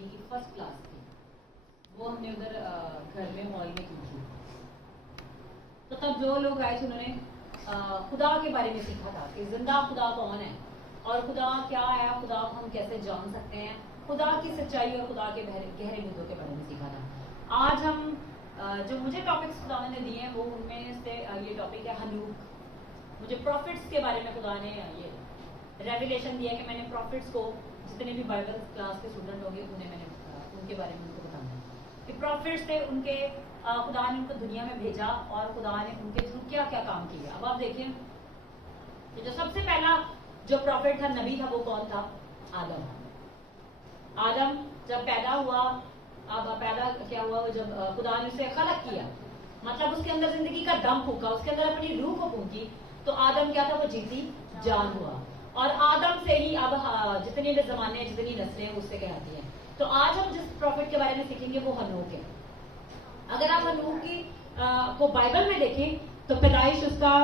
Study کی first class تھی، وہ ہم نے ادھر گھر میں ہال میں کی تھی. تو تب جو لوگ آئے تھے انہوں نے خدا کے بارے میں سیکھا تھا کہ زندہ خدا کون ہے اور خدا کیا ہے، خدا کو ہم کیسے جان سکتے ہیں، خدا کی سچائی اور خدا کے گہرے مدوں کے بارے میں سیکھا تھا. آج ہم جو مجھے ٹاپکس خدا نے دیے ہیں وہ ان میں سے یہ ٹاپک ہے ہنوک. مجھے پروفٹس کے بارے میں خدا نے یہ ریویلیشن دیا کہ میں نے پروفٹس کو، جتنے بھی بائبل کلاس کے اسٹوڈنٹ ہوں گے انہیں میں نے ان کے بارے میں ان کو بتانا ہے کہ پروفٹس تھے، ان کے خدا نے ان کو دنیا میں بھیجا اور خدا نے ان کے تھرو کیا کیا کام کیا. اب آپ دیکھیں کہ جو سب سے پہلا جو پروفٹ تھا، نبی تھا، وہ کون تھا؟ آدم. آدم جب پیدا ہوا، اب پیدا کیا ہوا جب خدا نے اسے خلق کیا، مطلب اس کے اندر زندگی کا دم پھونکا، اس کے اندر اپنی روح کو پھونکی، تو آدم کیا تھا؟ وہ جیتی جان ہوا. اور آدم سے ہی اب جتنے بھی زمانے جتنی نسلیں اس سے کہلاتی ہیں. تو آج ہم جس پروفٹ کے بارے میں سیکھیں گے وہ ہنوک ہے. اگر آپ ہنوک کی کو بائبل میں دیکھیں تو پیدائش اس کا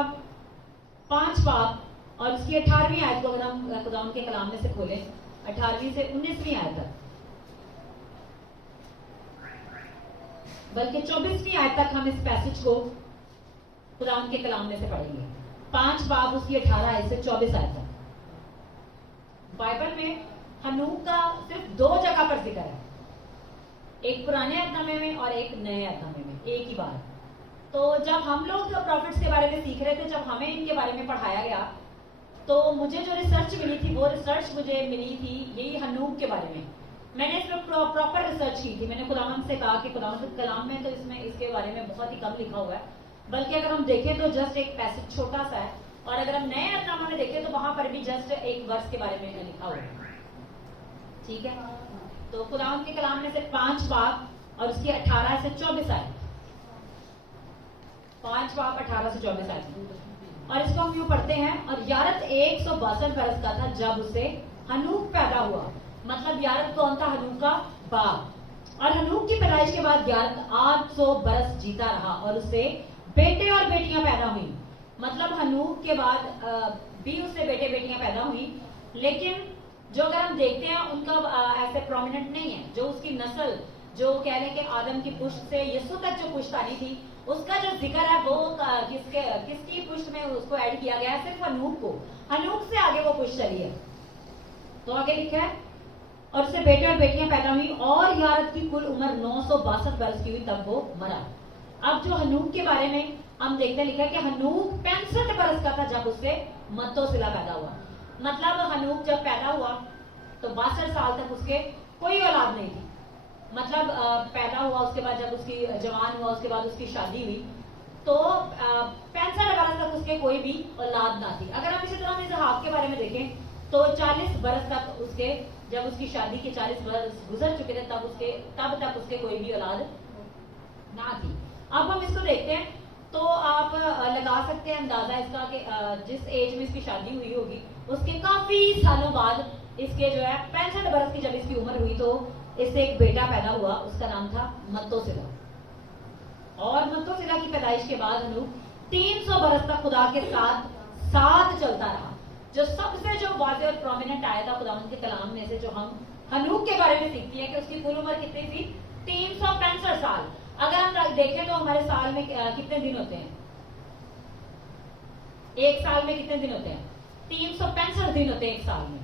5 باب اور اس کی 18ویں آیت کو اگر ہم خدا کے کلام میں سے کھولیں، 18ویں سے 19ویں آیت تک، بلکہ 24ویں آیت تک ہم اس پیسج کو خدا کے کلام میں سے پڑھیں گے. 5 باب اس کی 18 آیت سے 24 آیت تک. بائبل میں ہنوک کا صرف 2 جگہ پر ذکر ہے، ایک پرانے عہد نامے میں اور ایک نئے عہد نامے میں، ایک ہی بار. تو جب ہم لوگ پروفٹس کے بارے میں سیکھ رہے تھے، جب ہمیں ان کے بارے میں پڑھایا گیا، تو مجھے جو ریسرچ ملی تھی وہ ریسرچ مجھے ملی تھی یہی ہنوک کے بارے میں. میں نے اس میں پراپر ریسرچ کی تھی. میں نے خداوند سے کہا کہ خداوند کے کلام میں تو اس کے بارے میں بہت ہی کم لکھا ہوا ہے، بلکہ اگر ہم دیکھیں تو جسٹ ایک پیسج چھوٹا سا ہے، اور اگر ہم نئے عہد نامہ میں دیکھیں تو وہاں پر بھی جسٹ ایک ورس کے بارے میں لکھا ہوا ہے. ٹھیک ہے، تو خداوند کے کلام میں سے 5 باب اور اس کی 18 سے 24 آئے، 5 باب 18 سے 24 آئے. اور اس کو ہم یوں پڑھتے ہیں، اور یارد 162 برس کا تھا جب اسے ہنوک پیدا ہوا. مطلب یارد کون تھا؟ ہنوک کا باپ. اور ہنوک کی پیدائش کے بعد یارد 800 برس جیتا رہا اور اس سے بیٹے اور بیٹیاں پیدا ہوئیں. مطلب ہنوک کے بعد بھی اس سے بیٹے بیٹیاں پیدا ہوئیں، لیکن جو اگر ہم دیکھتے ہیں ان کا ایسے پرومیننٹ نہیں ہے. جو اس کی نسل، جو کہہ لیں کہ آدم کی پشت سے یسوع تک جو پشت آنی تھی، اس کا جو ذکر ہے وہ کس کی پشت میں اس کو ایڈ کیا گیا ہے؟ صرف ہنوک کو. ہنوک سے آگے وہ پشت چلی ہے. تو آگے لکھا ہے اور اس سے بیٹے اور بیٹیاں پیدا ہوئی، اور یارد کی کل عمر 962 برس کی ہوئی تب وہ مرا. اب جو ہنوک کے بارے میں ہم دیکھتے ہیں، لکھا ہے کہ ہنوک 65 برس کا تھا جب اس سے متوسلا پیدا ہوا. مطلب ہنوک جب پیدا ہوا تو 62 سال تک اس کے کوئی اولاد نہیں تھی. مطلب پیدا ہوا، اس کے بعد جب اس کی جوان ہوا، اس کے بعد اس کی شادی ہوئی، تو 65 برس تک اس کے کوئی بھی اولاد نہ تھی. اگر ہم اسی طرح اسحاق کے بارے میں دیکھیں تو 40 برس تک اس کے، جب اس کی شادی کے 40 برس گزر چکے تھے تب تک اس کے کوئی بھی اولاد نہ تھی. اب ہم اس کو دیکھتے ہیں تو آپ لگا سکتے ہیں اندازہ اس کا کہ جس ایج میں اس کی شادی ہوئی ہوگی، اس کے کافی سالوں بعد اس کے جو ہے 65 برس کی جب اس کی عمر ہوئی تو اس سے ایک بیٹا پیدا ہوا، اس کا نام تھا متوسلا. اور متوسلا کی پیدائش کے بعد ہنوک 300 برس تک خدا کے ساتھ چلتا رہا. جو سب سے جو واضح اور پرومیننٹ آیا تھا خداوند کے کلام میں سے، جو ہم ہنوک کے بارے میں سیکھتی ہیں کہ اس کی کل عمر کتنی تھی؟ 365 سال. اگر ہم دیکھیں تو ہمارے سال میں کتنے دن ہوتے ہیں؟ ایک سال میں کتنے دن ہوتے ہیں؟ 365 دن ہوتے ہیں ایک سال میں.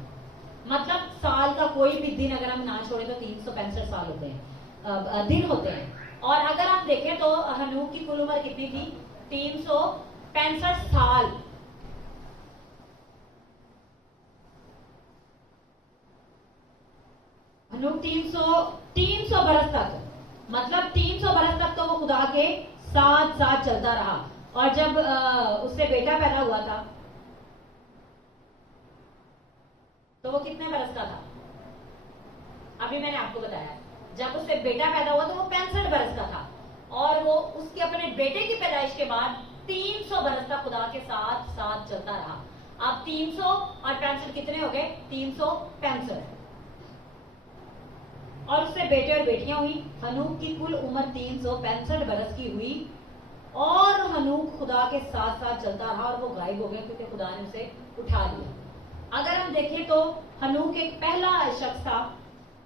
مطلب سال کا کوئی بھی دن اگر ہم نہ چھوڑیں تو 365 سال ہوتے ہیں، دن ہوتے ہیں. اور اگر ہم دیکھیں تو ہنوک کی کل عمر کتنی تھی؟ 365 سال. ہنوک 300 برس تک، مطلب 300 برس تک تو وہ خدا کے ساتھ چلتا رہا. اور جب اس سے بیٹا پیدا ہوا تھا تو وہ کتنے برس کا تھا؟ ابھی میں نے آپ کو بتایا، جب اس سے بیٹا پیدا ہوا تو وہ 65 برس کا تھا. اور وہ اس کے اپنے بیٹے کی پیدائش کے بعد 300 برس تک خدا کے ساتھ چلتا رہا. اب 300 اور 65 کتنے ہو گئے؟ 365. اور اس سے بیٹے اور بیٹیاں ہوئی. ہنوک کی کل عمر 365 برس کی ہوئی، اور ہنوک خدا کے ساتھ چلتا رہا اور وہ غائب ہو گیا کیونکہ خدا نے اسے اٹھا لیا. اگر ہم دیکھیں تو ہنوک ایک پہلا شخص تھا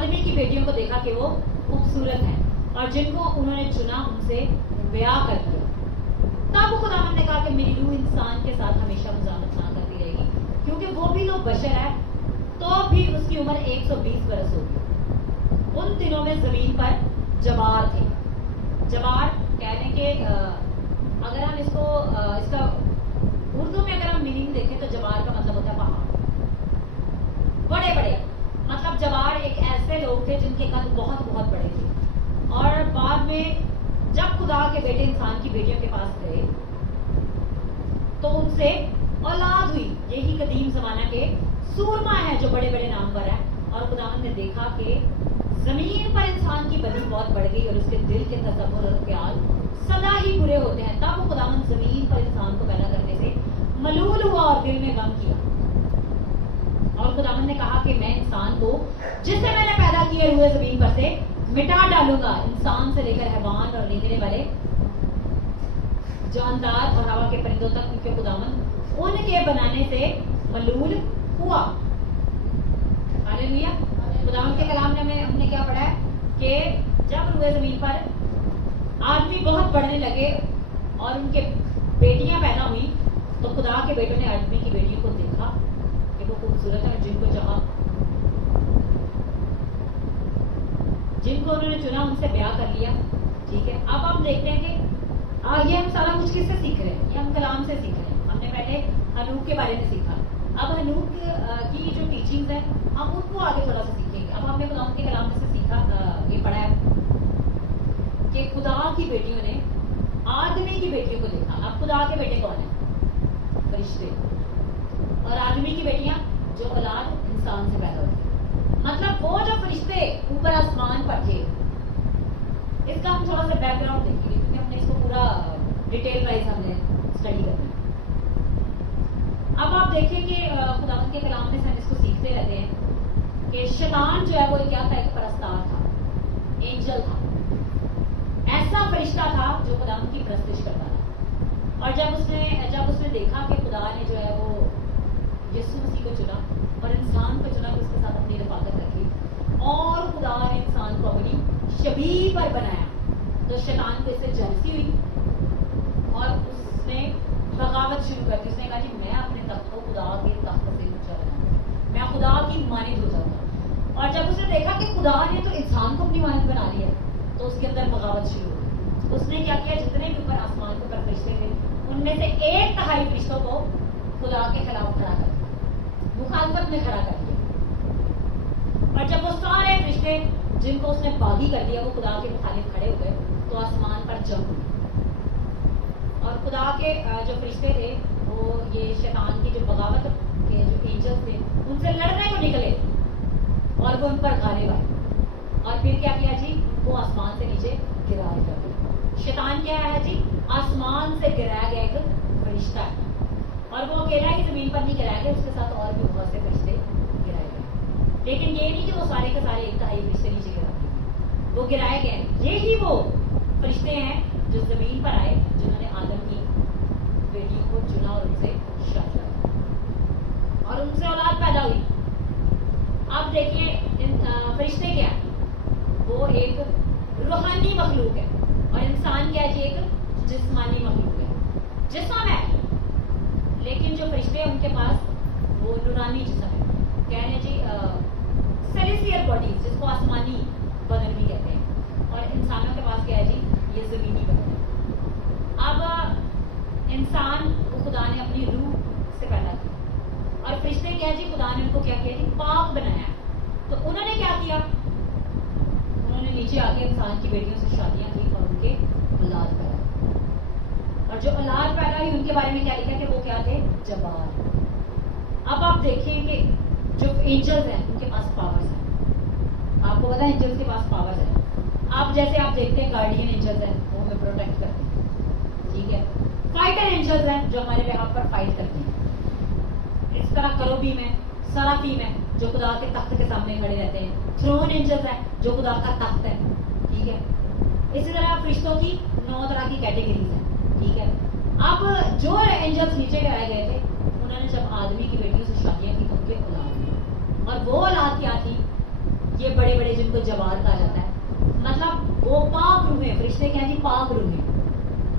آدمی کی بیٹیوں کو دیکھا کہ وہ خوبصورت ہیں اور جن کو انہوں نے چنا ان سے بیاہ کر دیا. تب خداوند نے کہا کہ میری روح انسان کے ساتھ ہمیشہ مزاحمت نہ کرتی رہے گی کیونکہ وہ بھی تو بشر ہے. تو بھی اس کی عمر 120 برس ہوگی. ان دنوں میں زمین پر جبار تھے. جبار کہنے کے اگر ہم اس کا اردو میں اگر ہم میننگ دیکھیں تو جبار کا مطلب ہوتا ہے پہاڑ. بڑے بڑے مطلب جبار ایک ایسے لوگ تھے جن کے قد بہت بہت بڑے تھے. اور بعد میں جب خدا کے بیٹے انسان کی بیٹیوں کے پاس گئے تو ان سے اولاد ہوئی. یہی قدیم زمانہ کے سورما ہے جو بڑے بڑے نام پر ہے. اور خداوند نے دیکھا کہ زمین پر انسان کی بدی بہت بڑھ گئی اور اس کے دل کے تصور اور خیال سدا ہی برے ہوتے ہیں. تب وہ خداوند زمین پر انسان کو پیدا کرنے سے ملول ہوا اور دل میں غم کیا. اور خداوند نے کہا کہ میں انسان کو جسے میں نے پیدا کیے ہوئے زمین پر سے مٹا ڈالوں گا. انسان سے لے کر حیوان اور رینگنے والے جاندار اور ہوا کے پرندوں تک کیونکہ خداوند ان کے بنانے سے ملول ہوا. ہاللیلویا. خداوند کے کلام میں ہم نے کیا پڑھا ہے کہ جب روئے زمین پر آدمی بہت بڑھنے لگے اور ان کے بیٹیاں پیدا ہوئی تو خدا کے بیٹوں نے آدمی کی بیٹیوں کو دیکھا کہ وہ خوبصورت ہے. جن کو انہوں نے چنا ان سے بیاہ کر لیا. ٹھیک ہے. اب ہم دیکھتے ہیں کہ یہ ہم سارا کچھ کس سے سیکھ رہے ہیں. یہ ہم کلام سے سیکھ رہے ہیں. ہم نے پہلے ہنوک کے بارے میں سیکھا. اب ہنوک کی جو ٹیچنگز ہیں ہم ان کو آگے تھوڑا سا سیکھیں گے. اب ہم نے خدا کے کلام میں سے سیکھا یہ پڑھا ہے کہ خدا کی بیٹیوں نے آدمی کی بیٹیوں کو دیکھا. اب خدا کے بیٹے کون ہیں؟ فرشتے. اور آدمی کی بیٹیاں جو اولاد انسان سے پیدا ہوتی. مطلب وہ جو فرشتے اوپر آسمان پر تھے. اس کا ہم تھوڑا سا بیک گراؤنڈ دیکھیں گے کیونکہ ہم نے اس کو پورا ڈیٹیل وائز ہم نے اسٹڈی کرنا ہے. اب آپ دیکھیں کہ خداوند کے کلام میں سے ہم اس کو سیکھتے رہتے ہیں کہ شیطان جو ہے وہ کیا تھا؟ ایک پرستار تھا. اینجل تھا. ایسا فرشتہ تھا جو خداوند کی پرستش کرتا تھا. اور جب اس نے دیکھا کہ خدا نے جو ہے وہ یسوع مسیح کو چنا اور انسان کو چنا کہ اس کے ساتھ اپنی رفاقت رکھی اور خدا نے انسان کو اپنی شبیہ پر بنایا تو شیطان کو اس سے جلسی ہوئی اور اس نے بغاوت شروع کر دی. اس نے کہا جی میں اپنے تخت کو خدا کے تخت سے اونچا بناؤں گا. میں خدا کی مانند ہو جاؤں گا. اور جب اس نے دیکھا کہ خدا نے تو انسان کو اپنی مانند بنا لیا تو اس کے اندر بغاوت شروع ہوئی. اس نے کیا کیا؟ جتنے بھی اوپر آسمان کے اوپر فرشتے تھے ان میں سے 1/3 فرشتوں کو خدا کے خلاف کھڑا کر دیا. مخالفت میں کھڑا کر دیا. اور جب وہ سارے فرشتے جن کو اس نے باغی کر دیا وہ خدا کے مخالف کھڑے ہوئے تو آسمان پر جنگ ہوئی. اور خدا کے جو فرشتے تھے وہ یہ شیطان کی جو بغاوت کے جو اینجلز تھے ان سے لڑنے کو نکلے اور وہ ان پر غالب آئے. اور پھر کیا کیا جی؟ ان کو آسمان سے نیچے گرا دیا. شیطان کیا ہے جی؟ آسمان سے گرایا گیا ایک فرشتہ ہے. اور وہ اکیلا ہی زمین پر نہیں گرایا گیا, اس کے ساتھ اور بھی بہت سے فرشتے گرائے گئے. لیکن یہ نہیں کہ وہ سارے کے سارے 1/3 فرشتے نیچے گرا دیے, وہ گرائے گئے. یہی وہ فرشتے ہیں جو زمین پر آئے جنہوں نے آدم کی بیٹی کو چنا اور ان سے شادی کی اور ان سے اولاد پیدا ہوئی. اب دیکھیے فرشتے کیا ہیں؟ وہ ایک روحانی مخلوق ہے اور انسان کیا ہے جی؟ ایک جسمانی مخلوق ہے. جسم ہے لیکن جو فرشتے ہیں ان کے پاس وہ نورانی جسم ہے. کہنے جی سیلیسیل باڈیز جس کو آسمانی بدن بھی کہتے ہیں. اور انسانوں کے پاس کیا ہے جی؟ یہ زمینی بدن ہے. اب انسان کو خدا نے اپنی روح سے پیدا کیا اور فرشتے کیا جی؟ خدا نے ان کو کیا کیا جی؟ پاک بنایا. تو انہوں نے کیا کیا؟ انہوں نے نیچے آ کے انسان کی بیٹیوں سے شادیاں کی اور ان کے اولاد پیدا کی. اور جو اولاد پیدا ہوئی ان کے بارے میں کیا لکھا کہ وہ کیا تھے؟ جبار. اب آپ دیکھیں کہ جو اینجلز ہیں ان کے پاس پاورز ہیں. آپ کو پتا ہے اینجلز کے پاس پاورز ہیں. آپ جیسے آپ دیکھتے ہیں گارڈین اینجلز ہیں وہ ہمیں پروٹیکٹ کرتے ہیں. ٹھیک ہے. فائٹر اینجلز ہیں جو ہمارے بیہاف پر فائٹ کرتے ہیں. اس طرح کروبیم ہے, سرافیم ہے جو خدا کے تخت کے سامنے کھڑے رہتے ہیں. تھرون اینجلز ہیں جو خدا کا تخت ہے. ٹھیک ہے. اسی طرح فرشتوں کی 9 طرح کی کیٹیگریز ہیں. ٹھیک ہے. اب جو اینجلز نیچے گرائے گئے تھے انہوں نے جب آدمی کی بیٹیوں سے شادیاں کی تو ان کے اولاد ہوئی. اور وہ اولاد کیا تھی؟ یہ بڑے بڑے جن کو جوار کہا جاتا ہے، مطلب وہ پاک روح ہیں، فرشتے کیا جی پاک روح ہیں.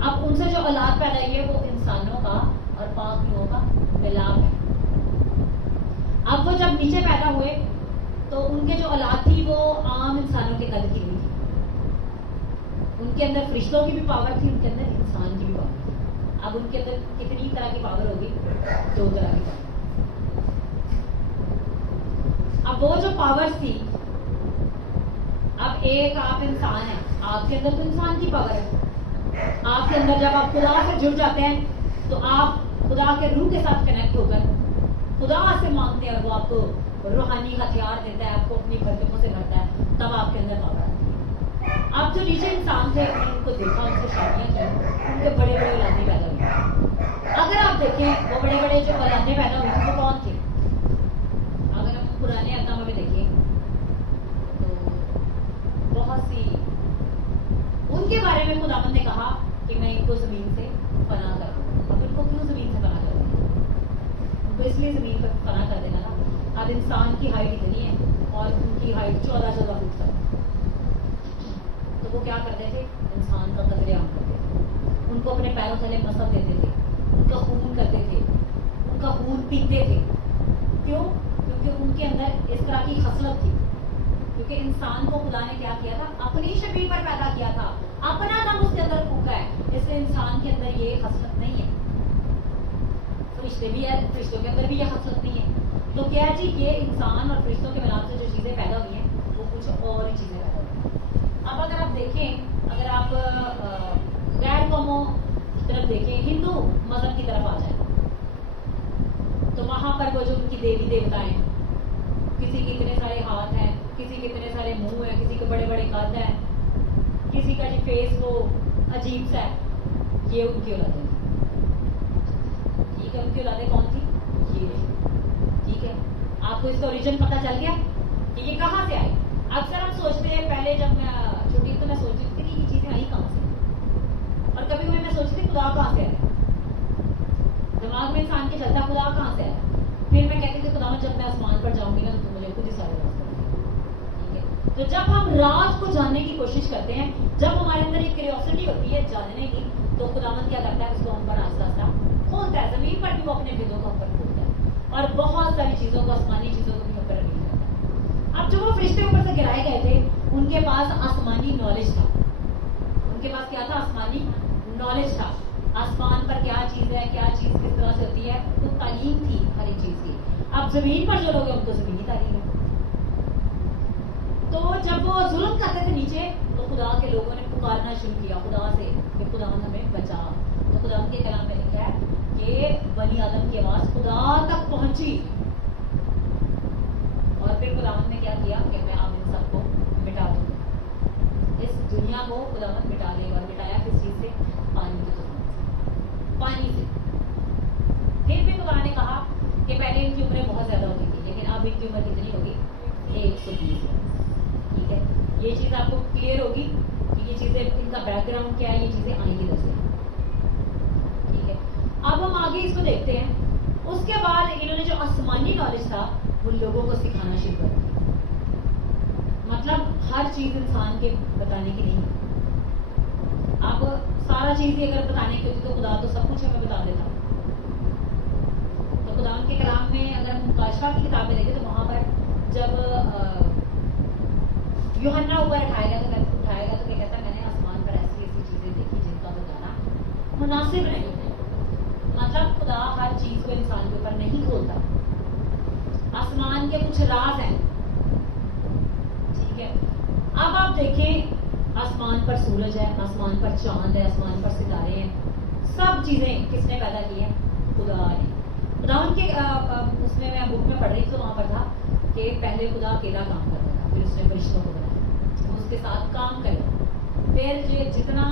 اب ان سے جو اولاد پیدا ہوئی ہے وہ انسانوں کا اور پاک روحوں کا ملاپ ہے. اب وہ جب نیچے پیدا ہوئے تو ان کے جو اولاد تھی وہ عام انسانوں کے قد کی نہیں تھی. ان کے اندر فرشتوں کی بھی پاور تھی، ان کے اندر انسان کی بھی پاور تھی. اب ان کے اندر کتنی طرح کی پاور ہوگی؟ 2 طرح کی پاور. اب وہ جو پاور تھی، اب ایک آپ انسان ہیں، آپ کے اندر تو انسان کی پاور ہے. آپ کے اندر جب آپ خدا سے جڑ جاتے ہیں تو آپ خدا کے روح کے ساتھ کنیکٹ ہو کر خدا سے مانگتے ہیں اور وہ آپ کو روحانی ہتھیار دیتا ہے، آپ کو اپنی برکتوں سے بھرتا ہے، تب آپ کے اندر پاور آتی ہے. اب جو نیچے انسان تھے انہوں نے ان کو دیکھا، ان سے شادیاں کی، ان کے بڑے بڑے اولادیں پیدا ہوئی. اگر آپ دیکھیں وہ بڑے بڑے جو اولادیں پیدا ہوئی تھیں وہ کون تھے؟ اگر ہم پرانے اقداموں میں دیکھیں تو بہت سی ان کے بارے میں خداوند نے کہا کہ میں ان کو زمین سے پناہ کر دوں. اب ان کو کیوں زمین سے پناہ کر دیں؟ ان کو اس لیے زمین پر پناہ کر دینا تھا. اب انسان کی ہائٹ اتنی ہے اور ان کی ہائٹ 14 فٹ تک، تو وہ کیا کرتے تھے؟ انسان کا قتل عام کرتے تھے، ان کو اپنے پیروں تلے مسل دیتے تھے، ان کا خون کرتے تھے، ان کا خون پیتے تھے. کیوں؟ کیونکہ ان کے اندر اس طرح کی خصلت تھی. کیونکہ انسان کو خدا نے کیا کیا تھا؟ اپنی شبیہ پر پیدا کیا تھا، اپنا دم اس کے اندر پھونکا ہے. اس لیے انسان کے اندر یہ خصلت نہیں ہے. فرشتے بھی ہے، فرشتوں کے اندر بھی یہ خصلت نہیں ہے. تو کیا جی یہ انسان اور فرشتوں کے ملاپ سے جو چیزیں پیدا ہوئی ہیں وہ کچھ اور ہی چیزیں پیدا ہوئی ہیں. اب اگر آپ دیکھیں، اگر آپ غیر قوموں کی طرف دیکھیں، ہندو مذہب کی طرف آ جائیں تو وہاں پر وہ جو ان کی دیوی دیوتا ہیں، کسی کے اتنے سارے ہاتھ ہیں، کسی کے اتنے سارے منہ ہیں، کسی کے بڑے بڑے قد ہیں، کسی کا جی فیس وہ عجیب سا ہے، یہ ان کی اولادیں تھیں. ٹھیک ہے، ان کی اولادیں کون تھی؟ یہ. ٹھیک ہے، آپ کو اس کا اوریجن پتہ چل گیا کہ یہ کہاں سے آئے. اکثر ہم سوچتے ہیں، پہلے جب میں چھوٹی تو میں سوچتی تھی کہ یہ چیزیں آئی کہاں سے، اور کبھی کبھی میں سوچتی تھی خدا کہاں سے آئے. دماغ میں انسان کے چلتا خدا کہاں سے آئے. پھر میں کہتی تھی خدا میں جب میں آسمان پر جاؤں گی نا تو مجھے خود ہی سارے راز کریں. ٹھیک ہے، تو جب ہم راز کو جاننے کی کوشش کرتے ہیں، جب ہمارے اندر ایک کیوریوسٹی ہوتی ہے جاننے کی، تو خداوند کیا کرتا ہے؟ اس کو ہم پر آہستہ آہستہ کھولتا ہے. زمین پر بھی وہ اپنے بھیدوں کو ہم پر کھولتا ہے اور بہت ساری چیزوں کو، آسمانی چیزوں کو بھی ہم پر ریویل کرتا ہے. اب جو وہ فرشتے اوپر سے گرائے گئے تھے ان کے پاس آسمانی نالج تھا. ان کے پاس کیا تھا؟ آسمانی نالج تھا. آسمان پر کیا چیز ہے، کیا چیز کس طرح سے ہوتی ہے، تو تعلیم تھی ہر ایک چیز کی. اب زمین پر جو لوگ ہیں ان کو زمینی تعلیم ہے. تو جب وہ ظلم کرتے تھے نیچے تو خدا کے لوگوں نے پکارنا شروع کیا خدا سے کہ خدا ہمیں بچا. تو خدا کے کلام میں لکھا ہے کہ بنی آدم کی آواز خدا تک پہنچی اور پھر خداوند نے کیا کیا کہ میں آپ ان سب کو مٹا دوں گا. اس دنیا کو خداوند مٹا دے گا. اور مٹایا کس چیز سے؟ پانی کی طوفان سے. پانی سے. پھر بھی خدا نے کہا کہ پہلے ان کی عمریں بہت زیادہ ہوتی تھی لیکن اب ان کی عمر کتنی ہوگی؟ 120. ٹھیک ہے، یہ چیز آپ کو کلیئر ہوگی کہ یہ چیزیں ان کا بیک گراؤنڈ کیا ہے، یہ چیزیں آئیں گی دس. ٹھیک ہے، اب ہم آگے اس کو دیکھتے ہیں. اس کے بعد انہوں نے جو آسمانی نالج تھا وہ لوگوں کو سکھانا شروع کر دیا. مطلب ہر چیز انسان کے بتانے کی نہیں. اب سارا چیز ہی اگر بتانے کی ہوتی تو خدا تو سب کچھ ہمیں بتا دیتا. تو خدا کے کلام میں اگر ہم مکاشفہ کی کتابیں دیکھیں تو وہاں پر جب یوحنا اوپر اٹھایا گیا تو کیا کہتا ہے؟ میں نے آسمان پر ایسی ایسی چیزیں دیکھی جن کا بتانا مناسب نہیں ہے. مطلب خدا ہر چیز کو انسان کے اوپر نہیں کھولتا. آسمان کے کچھ راز ہیں. ٹھیک ہے، اب آپ دیکھیں آسمان پر سورج ہے، آسمان پر چاند ہے، آسمان پر ستارے ہیں. سب چیزیں کس نے پیدا کی ہیں؟ خدا نے. خدا ان کے اس میں بک میں پڑھ رہی تھی تو وہاں پر تھا کہ پہلے خدا اکیلا کام کرتا تھا، پھر اس نے فرشتوں کو بنایا، وہ اس کے ساتھ کام کرے. پھر جتنا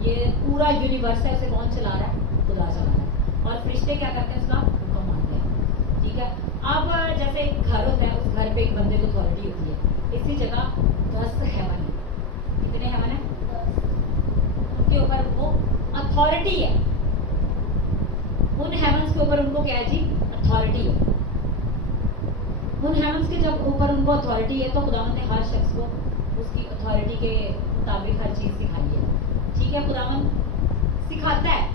یہ پورا یونیورس ہے اسے کون چلا رہا ہے؟ خدا چلا رہا ہے. اور فرشتے کیا کرتے ہیں؟ اس کا حکم مانتے ہیں. ٹھیک ہے، اب جیسے ایک گھر ہوتا ہے، اس گھر پہ ایک بندے کو اتھارٹی ہوتی ہے. اسی جگہ 10 ہیون ہیں. کتنے ہیون ہیں؟ ان کے اوپر وہ اتھارٹی ہے. ان ہیونس کے اوپر ان کو کیا ہے جی؟ اتھارٹی ہے. ان ہیونس کے جب اوپر ان کو اتھارٹی ہے تو خداوند نے ہر شخص کو اس کی اتھارٹی کے مطابق ہر چیز سکھائی ہے. ٹھیک ہے, خداوند سکھاتا ہے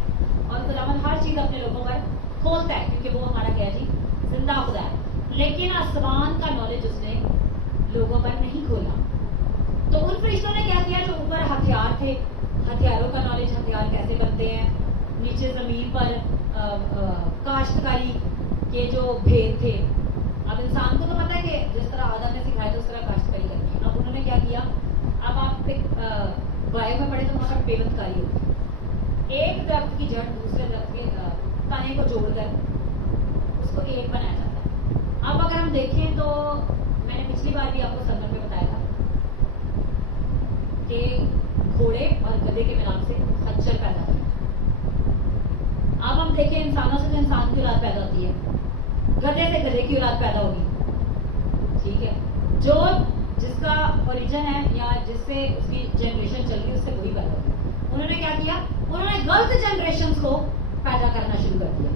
اور خداوند ہر چیز اپنے لوگوں پر کھولتا ہے کیونکہ وہ ہمارا کیا جی زندہ خدا ہے. لیکن آسمان کا نالج اس نے لوگوں پر نہیں کھولا. تو ان فرشتوں نے کیا کیا, جو اوپر ہتھیار تھے, ہتھیاروں کا نالج, ہتھیار کیسے بنتے ہیں, نیچے زمین پر کاشتکاری کے جو بھید تھے. اب انسان کو تو پتا ہے کہ جس طرح آدم نے سکھایا تھا اس طرح کاشتکاری کرنی ہے. اب انہوں نے کیا کیا, اب آپ بائبل میں پڑھے تو وہاں پر پیوند کاری ہوتی ہے. ایک درخت کی جڑ دوسرے درخت کے تنے کو جوڑ کر اس کو ایک بنایا جاتا ہے. اب اگر ہم دیکھیں تو میں نے پچھلی بار بھی آپ کو سرمن میں بتایا تھا کہ گھوڑے اور گدھے کے ملاپ سے خچر پیدا ہوتا ہے. اب ہم دیکھیں انسانوں سے تو انسان کی اولاد پیدا ہوتی ہے, گدھے سے گدھے کی اولاد پیدا ہوگی. ٹھیک ہے, جو جس کا اوریجن ہے یا جس سے اس کی جنریشن چل رہی ہے اس سے وہی پیدا ہوگی. انہوں نے کیا کیا, انہوں نے غلط جنریشن کو پیدا کرنا شروع کر دیا.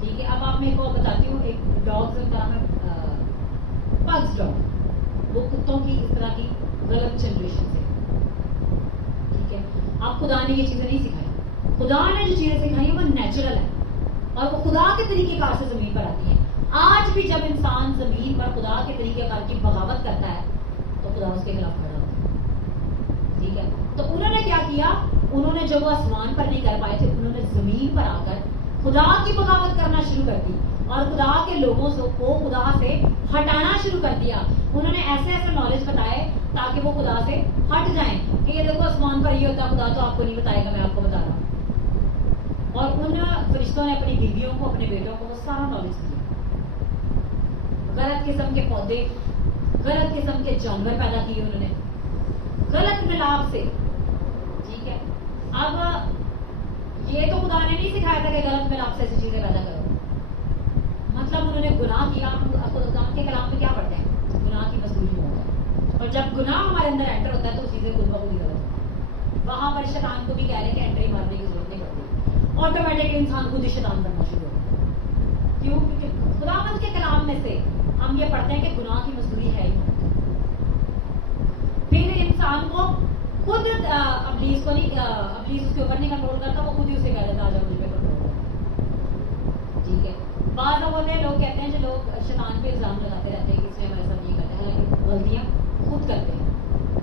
ٹھیک ہے, اب آپ میں کو بتاتی ہوں, ایک ڈاگ کا نام ہے پگز ڈاگ. وہ کتوں کی اس طرح کی غلط جنریشن سے. ٹھیک ہے, اب خدا نے یہ چیزیں نہیں سکھائی. خدا نے جو چیزیں سکھائی ہیں وہ نیچرل ہے اور وہ خدا کے طریقے کار سے زمین پر آتی ہیں. آج بھی جب انسان زمین پر خدا کے طریقے کار کی بغاوت کرتا ہے تو خدا اس کے خلاف کھڑا ہوتا ہے. ٹھیک ہے, تو انہوں نے کیا کیا, انہوں نے جو وہ آسمان پر نہیں کر پائے تھے انہوں نے زمین پر آ کر خدا کی بغاوت کرنا شروع کر دی اور خدا کے لوگوں کو خدا سے ہٹانا شروع کر دیا. انہوں نے ایسے ایسے نالج بتائے تاکہ وہ خدا سے ہٹ جائیں کہ یہ دیکھو آسمان پر یہ ہوتا ہے, خدا تو آپ کو نہیں بتائے گا, میں آپ کو بتا رہا ہوں. اور ان فرشتوں نے اپنی بیویوں کو, اپنے بیٹوں کو وہ سارا نالج دیا. غلط قسم کے پودے, غلط قسم کے جانور پیدا کیے انہوں نے غلط ملاپ سے. ٹھیک ہے, اب یہ تو خدا نے نہیں سکھایا تھا کہ غلط ملاپ سے ایسی چیزیں پیدا کرو. مطلب انہوں نے گناہ کیا. خدا کے کلام میں کیا پڑھتے ہیں, گناہ کی مزدوری موت ہے. اور جب گناہ ہمارے اندر انٹر ہوتا ہے تو چیزیں خود بخود ہی غلط ہوتی ہیں. وہاں پر شیطان کو بھی کہہ لیں کہ انٹری مارنے کی ضرورت نہیں پڑتی, آٹومیٹکلی انسان خود ہی شیطان بننا شروع ہوتا ہے. کیوں, کیونکہ خداوند کے کلام میں سے ہم یہ پڑھتے ہیں کہ گناہ کی مزدوری ہے ہی. پھر انسان کو خود ابلیس کو نہیں, ابلیس اس کے اوپر نہیں کنٹرول کرتا, وہ خود ہی اسے کہہ دیتا آ جاؤ مجھ پہ کنٹرول کرتا. ٹھیک ہے, بعض لوگ ہوتے ہیں, لوگ کہتے ہیں جو لوگ شیطان پہ الزام لگاتے رہتے ہیں کہ اس نے ہمارے ساتھ یہ کرتا ہے, حالانکہ غلطیاں خود کرتے ہیں.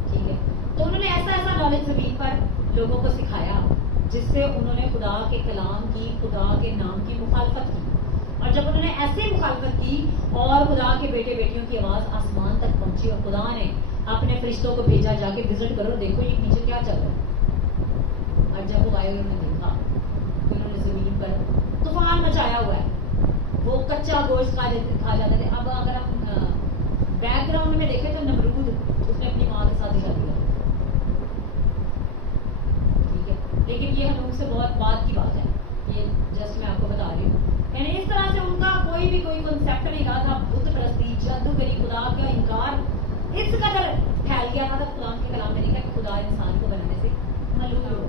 ٹھیک ہے, تو انہوں نے ایسا ایسا نالج زمین پر لوگوں کو سکھایا جس سے انہوں نے خدا کے کلام کی, خدا کے نام کی مخالفت کی. اور جب انہوں نے ایسے مخالفت کی اور خدا کے بیٹے بیٹیوں کی آواز آسمان تک پہنچی اور خدا نے اپنے فرشتوں کو بھیجا, جا کے وزٹ کرو, دیکھو یہ نیچے کیا چل رہا ہے. اور جب وہ آئے انہوں نے دیکھا کہ انہوں نے زمین پر طوفان مچایا ہوا ہے. وہ کچا گوشت کھا جاتے تھے. اب اگر ہم بیک گراؤنڈ میں دیکھیں تو نمرود اس نے اپنی ماں کے ساتھ ہی شادی کر. ٹھیک ہے, لیکن یہ ہنوک سے بہت بعد کی بات ہے, یہ جسٹ میں آپ کو بتا رہی ہوں. یعنی اس طرح سے ان کا کوئی کنسیپٹ نہیں رہا تھا. بت پرستی, جادوگری, خدا کا انکار اس قدر پھیل گیا تھا. تب قرآن کے کلام میں لکھا کہ خدا انسان کو بنانے سے ملول ہو.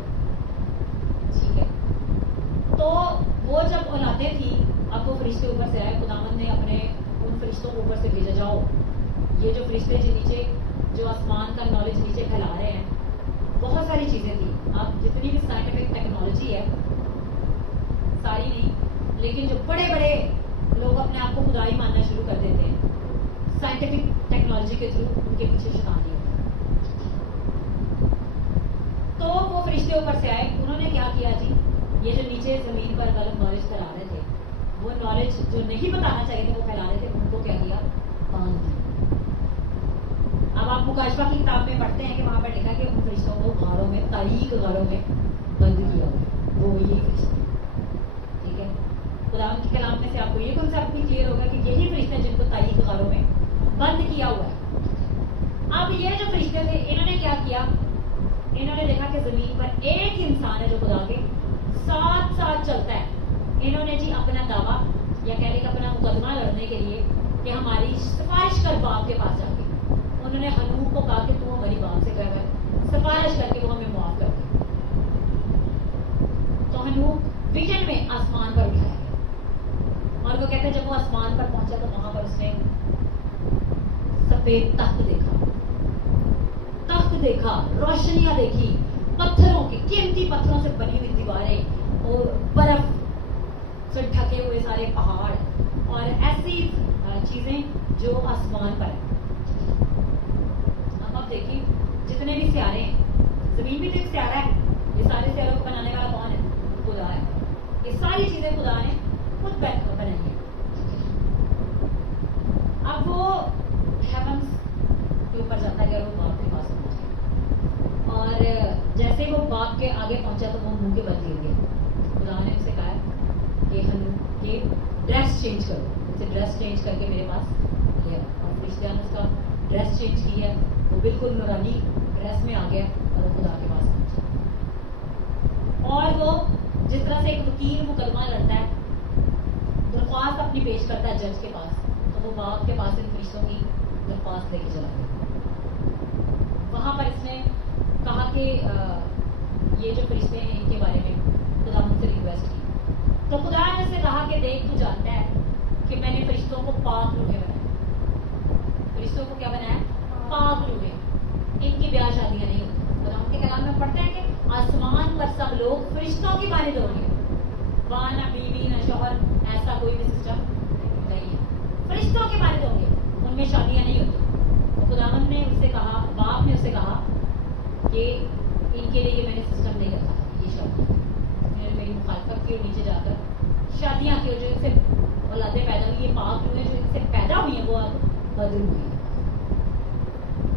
ٹھیک ہے, تو وہ جب اولادیں تھیں, اب وہ فرشتے اوپر سے آئے. خداوند نے اپنے ان فرشتوں کو اوپر سے بھیجا, جاؤ یہ جو فرشتے جو نیچے جو آسمان کا نالج نیچے پھیلا رہے ہیں, بہت ساری چیزیں تھیں. اب جتنی بھی سائنٹیفک ٹیکنالوجی ہے, ساری نہیں لیکن جو بڑے بڑے لوگ اپنے آپ کو خدا ہی ماننا شروع کر دیتے ہیں, سائنٹیفک ٹیکنالوجی کے تھرو ان کے پیچھے شیطان ہی ہوتا ہے. تو وہ فرشتے اوپر سے آئے. انہوں نے کیا کیا جی, یہ جو نیچے زمین پر غلط نالج پھیلا رہے تھے, وہ نالج جو نہیں بتانا چاہیے تھے وہ پھیلا رہے تھے, ان کو کیا کیا, باندھ دیا. اب آپ مکاشفہ کی کتاب میں پڑھتے ہیں کہ وہاں پر لکھا کہ ان فرشتوں کو غاروں میں, تاریک غاروں میں بند کیا ہوا. وہ یہی فرشتے. ٹھیک ہے, خدا کے کلام میں سے آپ کو یہ کنسیپٹ بھی کلیئر ہوگا کہ یہی فرشتے ہیں جن کو تاریک غاروں میں بند کیا ہوا ہے. اب یہ جو فرشتے تھے انہوں نے کیا کیا, انہوں نے دیکھا کہ زمین پر ایک انسان ہے جو خدا کے ساتھ ساتھ چلتا ہے. انہوں نے جی اپنا دعویٰ یا کہہ لیں کہ اپنا مقدمہ لڑنے کے لیے کہ ہماری سفارش کر باپ کے پاس جا کے, انہوں نے حنوک کو کہا کہ تم ہماری باپ سے کہہ کر سفارش کر کے وہ ہمیں معاف کر دے. تو حنوک ویژن میں آسمان پر اٹھایا گیا اور وہ کہتے ہیں جب وہ آسمان پر پہنچا تو وہاں پر اس نے سفید تخت دیکھا، روشنیاں دیکھی، پتھروں کی، قیمتی پتھروں سے بنی ہوئی دیواریں اور برف سے ڈھکے ہوئے سارے پہاڑ اور ایسی چیزیں جو آسمان پر ہیں۔ اب آپ دیکھیں جتنے بھی سیارے ہیں، زمین بھی تو ایک سیارہ ہے، یہ سارے سیاروں کو بنانے والا کون ہے؟ خدا ہے۔ یہ ساری چیزیں خدا نے خود بنائی ہیں۔ اب وہ ہیونس کے اوپر جاتا گیا، وہ باپ کے پاس پہنچا اور جیسے وہ باپ کے آگے پہنچا تو وہ منہ کے بل گر گیا۔ خدا نے اسے کہا کہ کہ ڈریس چینج کرو، اسے ڈریس چینج کر کے میرے پاس لے آؤ، اور فرشتیاں نے اس کا ڈریس چینج کی ہے، وہ بالکل نورانی ڈریس میں آ گیا اور وہ خدا کے پاس پہنچا۔ اور وہ جس طرح سے ایک وکیل مقدمہ لڑتا ہے، درخواست اپنی پیش کرتا ہے جج کے پاس، تو وہ باپ کے پاس ان فرشتوں کی درخواست لے کے چلا گیا۔ وہاں پر اس نے کہا کہ یہ جو فرشتے ہیں ان کے بارے میں خدا مجھ سے ریکویسٹ کی، تو خدا نے اس سے کہا کہ دیکھ تو جانتا ہے کہ میں نے فرشتوں کو پاک روحیں بنایا۔ فرشتوں کو کیا بنایا؟ پاک روحیں، ان کی بیاہ شادیاں نہیں ہوتی۔ خدا کے کلام میں پڑھتے ہیں کہ آسمان پر سب لوگ فرشتوں کی مانند ہوں گے، وہاں نہ بیوی نہ شوہر، ایسا کوئی بھی سسٹم نہیں ہے، فرشتوں کے مانند ہوں گے، ان میں شادیاں نہیں ہوتی۔ تو خداوند نے اس سے کہا، باپ نے اس سے کہا کہ ان کے لیے یہ میں نے سسٹم نہیں رکھا، یہ شادی میں نے میری مخالفت کی اور نیچے جا کر شادیاں کی، اور جو ان سے اولادیں پیدا ہوئی، یہ پاک روحیں جو ان سے پیدا ہوئی ہیں وہ اب بدروح ہوئی ہیں۔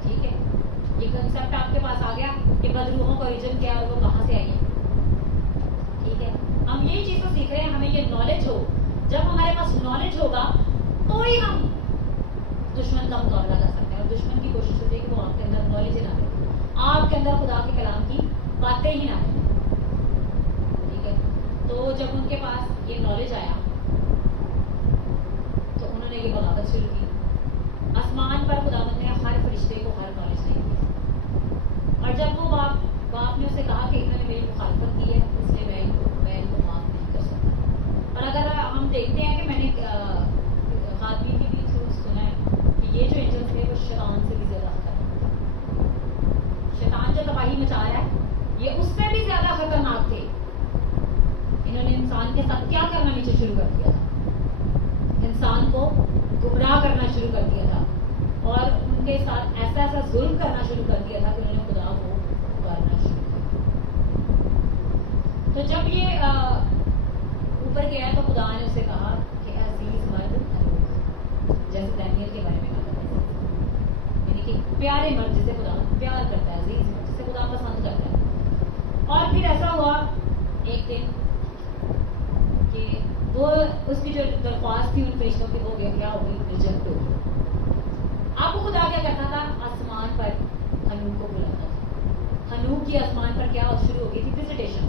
ٹھیک ہے، یہ کنسیپٹ آپ کے پاس آ گیا کہ بدروحوں کا ریجن کیا ہے اور وہ کہاں سے آئی ہیں۔ ٹھیک ہے، ہم یہی چیز تو سیکھ رہے ہیں، ہمیں یہ نالج ہو، جب ہمارے پاس نالج ہوگا تو ہی ہم دشمن کا مقابلہ کر سکتے ہیں، اور دشمن کی کوشش ہوتی ہے کہ وہ آپ کے اندر نالج ہی نہ دے، آپ کے اندر خدا کے کلام کی باتیں ہی نہ دیں۔ ٹھیک ہے، تو جب ان کے پاس یہ نالج آیا تو انہوں نے یہ بغاوت شروع کی۔ آسمان پر خداوند نے ہر فرشتے کو ہر نالج نہیں دی، اور جب وہ باپ نے اسے کہا کہ انہوں نے میری مخالفت کی ہے اس لیے میں ان کو معاف نہیں کر سکتا۔ اور اگر ہم دیکھتے ہیں کہ میں نے خاتمین کی بھی سنا ہے کہ یہ جو اینجلس تھے وہ شیطان سے بھی زیادہ خطرناک، شیطان جو تباہی مچا رہا ہے یہ اس سے بھی زیادہ خطرناک تھے۔ انہوں نے انسان کے ساتھ کیا کرنا نیچے شروع کر دیا تھا، انسان کو گمراہ کرنا شروع کر دیا تھا، اور ان کے ساتھ ایسا ظلم کرنا شروع کر دیا تھا کہ انہوں نے خدا کو پکارنا شروع کیا۔ تو جب یہ اوپر گیا تو خدا نے اسے کہا کہ عزیز مرد انوکھ، جیسے دانیل کے بارے میں کہا تھا، یعنی کہ پیارے مرد جسے خدا پیار کرتا ہے، عزیز مرد جسے خدا پسند کرتا ہے۔ اور پھر ایسا ہوا ایک دن کہ وہ اس کی جو درخواست تھی ان فرشتوں کی وہ کیا ہو گئی، ریجیکٹ ہو گئی۔ آپ کو خدا کیا کرتا تھا؟ آسمان پر ہنوک کو بلاتا تھا۔ ہنوک کی آسمان پر کیا شروع ہو گئی تھی؟ وزٹیشن۔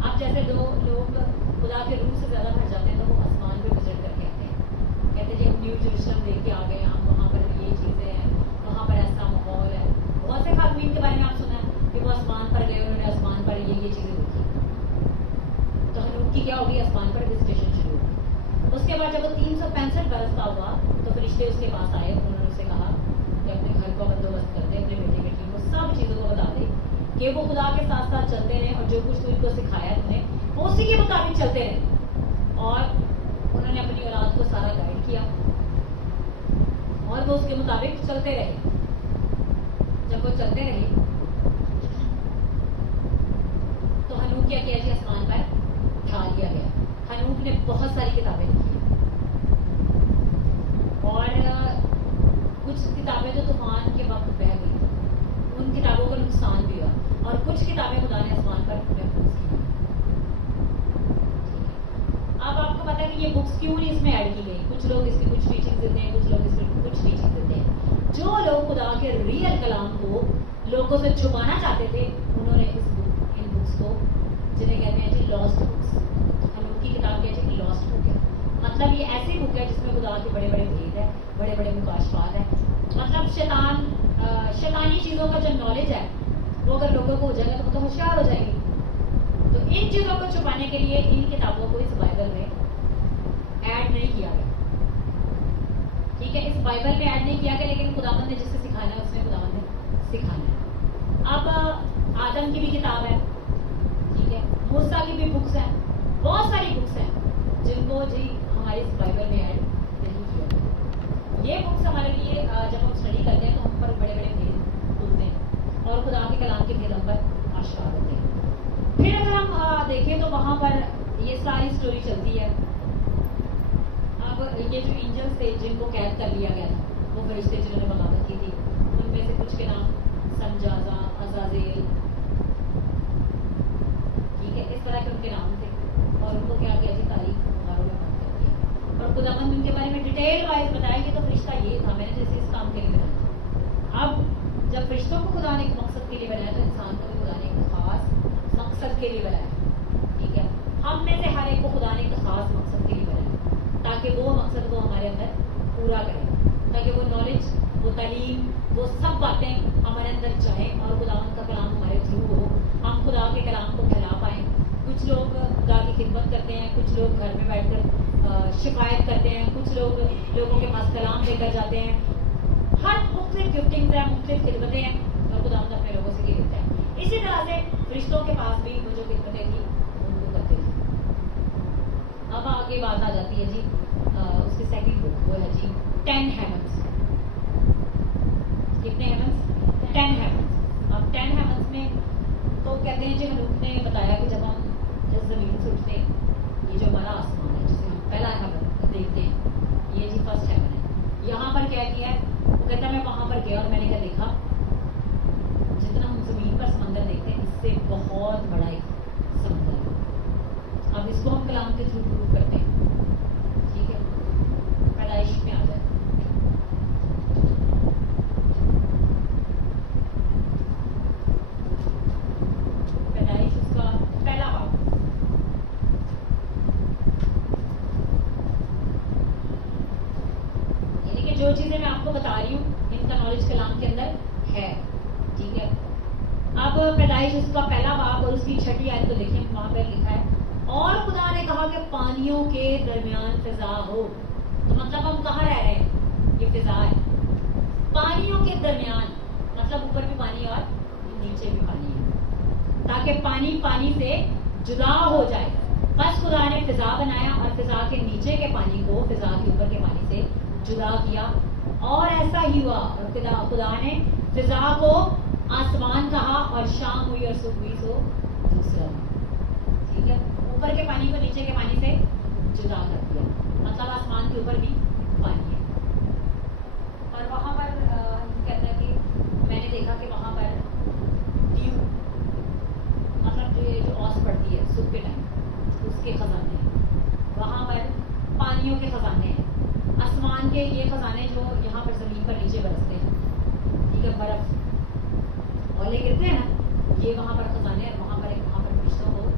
آپ جیسے دو لوگ خدا کے روح سے زیادہ بھر جاتے ہیں تو وہ آسمان پہ وزٹ کر کے آتے ہیں، کہتے ہیں جی ہم نیو جیروسلم دیکھ کے آ گئے، ہم وہاں پر یہ چیزیں ہیں، وہاں پر ایسا ماحول ہے۔ بہت سے خاتمین کے بارے میں آپ سنا ہے کہ وہ آسمان پر گئے، انہوں نے آسمان پر یہ چیزیں دیکھی۔ تو ہنوک کی کیا ہوگی؟ آسمان پر وزٹیشن شروع ہوگی۔ اس کے بعد جب وہ 365 برس کا ہوا تو فرشتے اس کے پاس آئے، انہوں نے اسے کہا کہ اپنے گھر کو بندوبست کر دے، اپنے بیٹے کے ٹیم کو سب چیزوں کو بتا دے کہ وہ خدا کے ساتھ ساتھ چلتے رہیں، اور جو کچھ تو ان کو سکھایا تم نے وہ اسی کے مطابق چلتے رہیں۔ اور انہوں نے اپنی اولاد کو سارا گائیڈ کیا اور وہ اس کے مطابق چلتے رہے۔ جب وہ چلتے رہے تو ہنوک کیا کیا جی آسمان پر اٹھا لیا گیا۔ ہنوک نے بہت ساری کتابیں لکھی، اور کچھ کتابیں تو طوفان کے وقت بہہ گئی، ان کتابوں کو نقصان بھی ہوا، اور کچھ کتابیں خدا نے آسمان پر محفوظ کی۔ اب آپ کو پتا ہے کہ یہ بکس کیوں نہیں اس میں ایڈ کی گئی؟ کچھ لوگ اس کی کچھ ٹیچنگ دیتے ہیں، کچھ لوگ اس کی کچھ ٹیچنگ دیتے ہیں۔ جو لوگ خدا کے ریئل کلام کو لوگوں سے چھپانا چاہتے تھے انہوں نے ان بکس کو، جنہیں کہتے ہیں جی لاسٹ بکس، ہنوک کی کتاب کہتے ہیں کہ لاسٹ بک ہے، مطلب یہ ایسی بک ہے جس میں خدا کے بڑے بڑے بھید ہیں، بڑے بڑے مکاشفات ہیں۔ مطلب شیطانی چیزوں کا جو نالج ہے وہ اگر لوگوں کو ہو جائے گا تو وہ تو ہوشیار ہو جائیں گے۔ تو ان چیزوں کو چھپانے کے لیے ان کتابوں کو اس بائبل میں ایڈ نہیں کیا گیا. ٹھیک ہے, اس بائبل میں ایڈ نہیں کیا گیا, لیکن خداوند نے جس سے سکھانا ہے اس میں خداوند نے سکھانا ہے. اب آدم کی بھی کتاب ہے, ٹھیک ہے, موسیٰ کی بھی بکس ہیں, بہت ساری بکس ہیں جن کو جی ہمارے اس بائبل میں ایڈ نہیں کیا گیا. یہ بکس ہمارے لیے جب ہم اسٹڈی کرتے ہیں تو ہم پر بڑے بڑے بھید کھلتے ہیں اور خدا کے کلام کے بھید ہم پر آشکار ہوتے ہیں. پھر اگر ہم دیکھیں تو وہاں پر یہ ساری اسٹوری چلتی ہے. اب یہ جو اینجلس تھے جن کو قید کر لیا گیا تھا, وہ فرشتے جنہوں نے بغاوت کی تھی, ان میں سے کچھ کے نام سنجازا, عزازیل, ٹھیک ہے, اس طرح کے ان کے نام تھے, اور ان کو کیا کیا جی تاریخ غاروں میں بند کر دیا. اور خداوند ان کے بارے میں ڈیٹیل وائز بتایا کہ تو فرشتہ یہ تھا, میں نے جیسے اس کام کے لیے بنایا. اب جب فرشتوں کو خدا نے ایک مقصد کے لیے بنایا تو انسان کو بھی خدا نے ایک خاص مقصد کے لیے بنایا. ٹھیک ہے, ہم میں سے ہر ایک کو خدا نے ایک خاص مقصد کے لیے بنایا تاکہ وہ مقصد کو ہمارے اندر پورا کرے, تاکہ وہ نالج, وہ تعلیم, وہ سب باتیں ہمارے اندر جائیں اور خداوند کا کلام ہمارے تھرو ہو, ہم خدا کے کلام کو پھیلا پائیں. کچھ لوگ خدا کی خدمت کرتے ہیں, کچھ لوگ گھر میں بیٹھ کر شکایت کرتے ہیں, کچھ لوگ لوگوں کے پاس کلام لے کر جاتے ہیں. ہر مختلف گفٹنگز ہیں, مختلف خدمتیں ہیں, اور خداوند اپنے لوگوں سے یہ دیتا ہے. اسی طرح سے فرشتوں کے پاس بھی وہ جو خدمتیں تھیں ان کو کرتے تھے. اب آگے بات آ جاتی ہے جی اس کی سیکنڈ بک, وہ ہے جی 10 ہیونس. کتنے ہیونس؟ 10 ہیونس. اب 10 ہیونس میں تو کہتے ہیں جی ہنوک نے بتایا کہ جب ہم جس زمین سے اٹھتے ہیں, یہ جو ہمارا آسمان ہے جسے ہم پہلا ہیون دیکھتے ہیں, یہ جی فرسٹ ہیون ہے. یہاں پر کیا کیا ہے, وہ کہتا ہے میں وہاں پر گیا اور میں نے کیا دیکھا, جتنا ہم زمین پر سمندر دیکھتے ہیں اس سے بہت بڑا ایک سمندر ہے. اب اس کو ہم کلام کے تھرو پروو کرتے ہیں. ٹھیک ہے, پیدائش میں آ جائے. پیدائش اس کا پہلا باب, یعنی کہ جو چیزیں میں آپ کو بتا رہی ہوں ان کا نالج کلام کے اندر ہے. ٹھیک ہے, اب پیدائش اس کا پہلا باب اور اس کی 6 آیت کو دیکھیں, وہاں پہ لکھا ہے اور خدا نے کہا کہ پانیوں کے درمیان فضا ہو. تو مطلب ہم کہاں رہ رہے ہیں, یہ فضا ہے. پانیوں کے درمیان مطلب اوپر بھی پانی اور نیچے بھی پانی ہے, تاکہ پانی پانی سے جدا ہو جائے. بس خدا نے فضا بنایا اور فضا کے نیچے کے پانی کو فضا کے اوپر کے پانی سے جدا کیا, اور ایسا ہی ہوا. اور خدا نے فضا کو آسمان کہا, اور شام ہوئی اور صبح ہوئی سو دوسرا. ٹھیک ہے, اوپر کے پانی کو نیچے کے پانی سے جدا کر دیا, مطلب آسمان کے اوپر بھی پانی ہے. اور وہاں پر کہتا ہے کہ میں نے دیکھا کہ وہاں پر ڈیو, مطلب جو اوس پڑتی ہے صبح کے ٹائم, اس کے خزانے ہیں. وہاں پر پانیوں کے خزانے ہیں, آسمان کے یہ خزانے جو یہاں پر زمین پر نیچے برستے ہیں. ٹھیک ہے, برف اولے گرتے ہیں نا, یہ وہاں پر خزانے ہیں. وہاں پر فرشتوں کو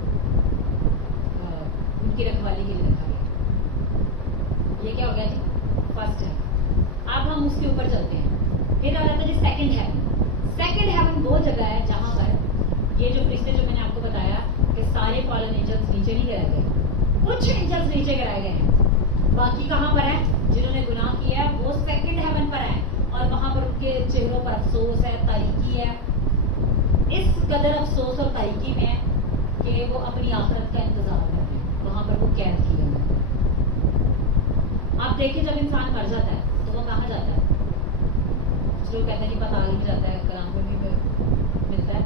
ان کی رکھوالی کے لیے رکھا گیا. یہ کیا ہو گیا جی فرسٹ ہے. اب ہم اس کے اوپر چلتے ہیں. پھر آ جاتا ہے جی سیکنڈ ہیون. سیکنڈ ہیون وہ جگہ ہے جہاں پر یہ جو فرشتے جو میں نے آپ کو بتایا کہ سارے فالن اینجلس نیچے نہیں گرائے گئے, کچھ اینجلس نیچے گرائے گئے ہیں. باقی کہاں پر ہیں, جنہوں نے گناہ کیا ہے وہ سیکنڈ ہیون پر ہیں, اور وہاں پر ان کے چہروں پر افسوس ہے, تاریکی ہے. اس قدر افسوس اور تاریکی میں ہے کہ وہ اپنی آخرت کا انتظار کرتے ہیں. وہاں پر وہ قید کیے ہوئے ہیں. آپ دیکھیں جب انسان مر جاتا ہے تو وہ کہاں جاتا ہے, جو کہتے ہیں پتال میں جاتا ہے, کلام میں بھی ملتا ہے.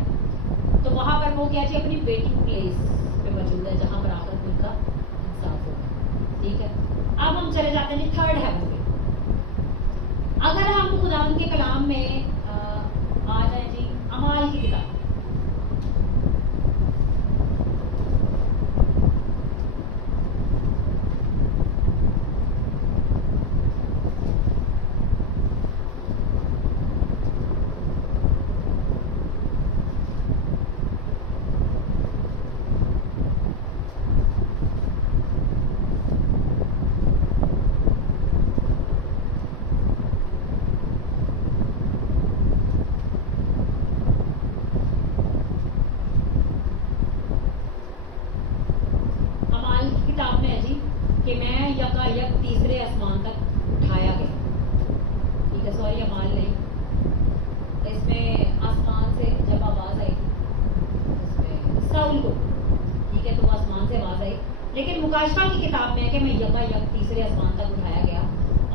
تو وہاں پر وہ کیا چاہیے اپنی ویٹنگ پلیس پہ موجود ہے جہاں پر آخرت ان کا انصاف ہوگا. ٹھیک ہے, اب ہم چلے جاتے ہیں تھرڈ ہیون پہ. اگر ہم خدا ان کے کلام میں آ جائیں جی اعمال کی کتاب, تیسرے آسمان تک اٹھایا گیا. ٹھیک ہے, سوری امال نہیں, اس میں آسمان سے جب آواز آئی تھی اس میں ساؤل کو, ٹھیک ہے, تو وہ آسمان سے آواز آئی. لیکن مکاشفہ کی کتاب میں ہے کہ میں یکا یک تیسرے آسمان تک اٹھایا گیا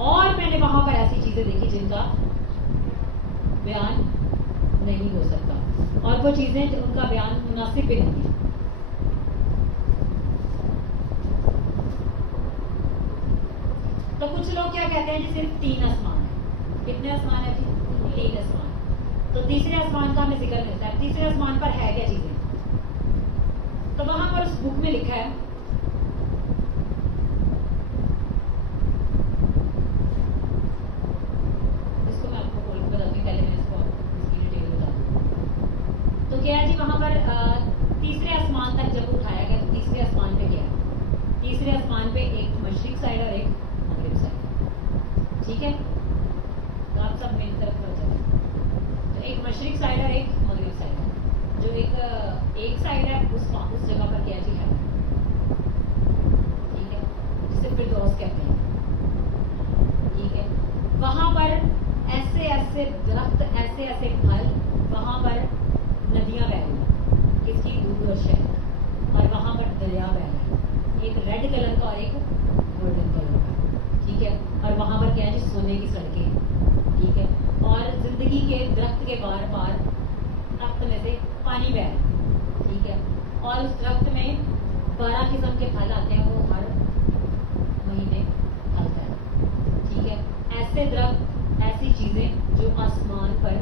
اور میں نے وہاں پر ایسی چیزیں دیکھی جن کا بیان نہیں ہو سکتا, اور وہ چیزیں ان کا بیان مناسب بھی نہیں ہے. تو کچھ لوگ کیا کہتے ہیں جی صرف 3 آسمان ہے. کتنے آسمان ہیں جی؟ 3 آسمان. تو تیسرے آسمان کا ہمیں ذکر ملتا ہے. تیسرے آسمان پر ہے کیا چیزیں؟ تو وہاں پر اس بک میں لکھا ہے کیا جی وہاں پر تیسرے آسمان تک جب اٹھایا گیا تو تیسرے آسمان پہ گیا. تیسرے آسمان پہ ایک مشرق سائڈ اور ایک مغرب سائڈ. ٹھیک ہے, تو آپ سب میری طرف ہو جائیں. تو ایک مشرق سائڈ اور ایک مغرب سائڈ. جو ایک سائڈ ہے اس جگہ پر کیا جی ہے, ٹھیک ہے, جسے فردوس کہتے ہیں. ٹھیک ہے, وہاں پر ایسے ایسے درخت, ایسے ایسے پھل, وہاں پر ندیاں بہ رہی, کس کی؟ دودھ اور شہد. اور وہاں پر دریا بہ رہے, ایک ریڈ کلر کا اور ایک گولڈن کلر کا. ٹھیک ہے, اور وہاں پر کیا ہے جی سونے کی سڑکیں. ٹھیک ہے, اور زندگی کے درخت کے بار بار درخت میں سے پانی بہ رہا ہے. ٹھیک ہے, اور اس درخت میں 12 قسم کے پھل آتے ہیں, وہ ہر مہینے پھلتا ہے. ٹھیک ہے, ایسے درخت, ایسی چیزیں جو آسمان پر,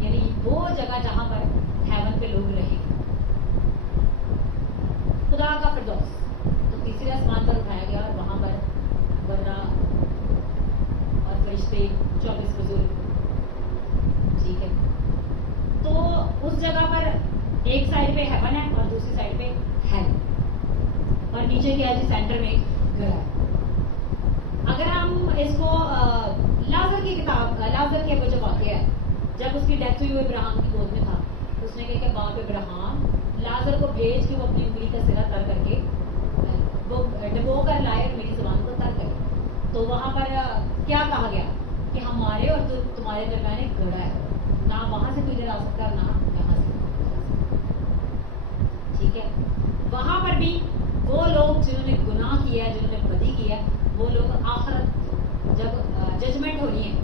یعنی وہ جگہ جہاں پر ہیون پہ لوگ رہیں گے. خدا کا فردوس تو تیسرے آسمان پر اٹھایا گیا اور وہاں پر ورا اور فرشتے 24 بزرگ. ٹھیک ہے, تو اس جگہ پر ایک سائڈ پہ ہیون ہے اور دوسری سائڈ پہ ہیل, اور نیچے کیا ہے جی سینٹر میں ایک گھر ہے. اگر ہم اس کو لازر کی کتاب, لازر کے وہ جو واقعہ ہے جب اس کی ڈیتھ ہوئی وہ ابراہیم کی گود میں تھا, اس نے کہا کہ باپ ابراہیم لازر کو بھیج کے وہ اپنی انگلی کا سرا تر کر کے وہ ڈبو کر لائے اور میری زبان کو تر کرے. تو وہاں پر کیا کہا گیا کہ ہمارے اور تمہارے درمیان ایک گڑھا ہے, نہ وہاں سے کوئی ادھر آ سکتا اور نہ یہاں سے. ٹھیک ہے, وہاں پر بھی وہ لوگ جنہوں نے گناہ کیا ہے, جنہوں نے بدی کیا ہے, وہ لوگ آخرت جب ججمنٹ ہو رہی ہے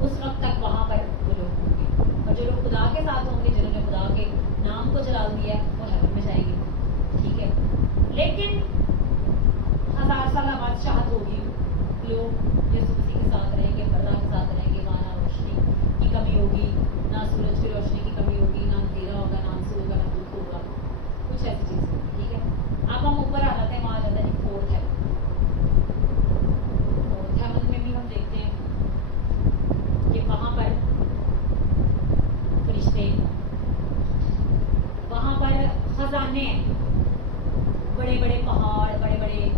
اس وقت تک وہاں پر وہ لوگ ہوں گے, اور جو لوگ خدا کے ساتھ ہوں گے, جنہوں نے خدا کے نام کو جلال دیا ہے, وہ ہیون میں جائیں گے. ٹھیک ہے, لیکن 1000 سالہ بادشاہت ہوگی, لوگ یسوع مسیح کے ساتھ رہیں گے, برا کے ساتھ رہیں گے, وہاں نہ روشنی کی کمی ہوگی, نہ سورج کی روشنی کی کمی ہوگی, نہ اندھیرا ہوگا, نہ آنسو ہوگا, نہ دکھ ہوگا, کچھ ایسی چیز ہوگی. ٹھیک ہے, اب ہم اوپر آ جاتے ہیں, وہاں آ جاتا ہے جی 4th ہیون. 4th ہیون میں بھی ہم دیکھتے ہیں کہ وہاں پر فرشتے, وہاں پر خزانے ہیں, بڑے بڑے پہاڑ, بڑے بڑے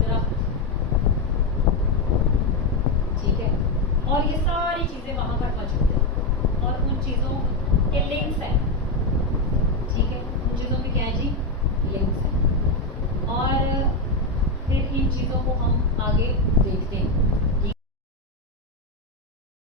درخت. ٹھیک ہے, اور یہ ساری چیزیں وہاں پر موجود ہیں, اور ان چیزوں کے لنکس ہیں. ٹھیک ہے, ان چیزوں میں کیا ہے جی لنکس ہیں, اور پھر ان چیزوں کو ہم آگے دیکھتے ہیں.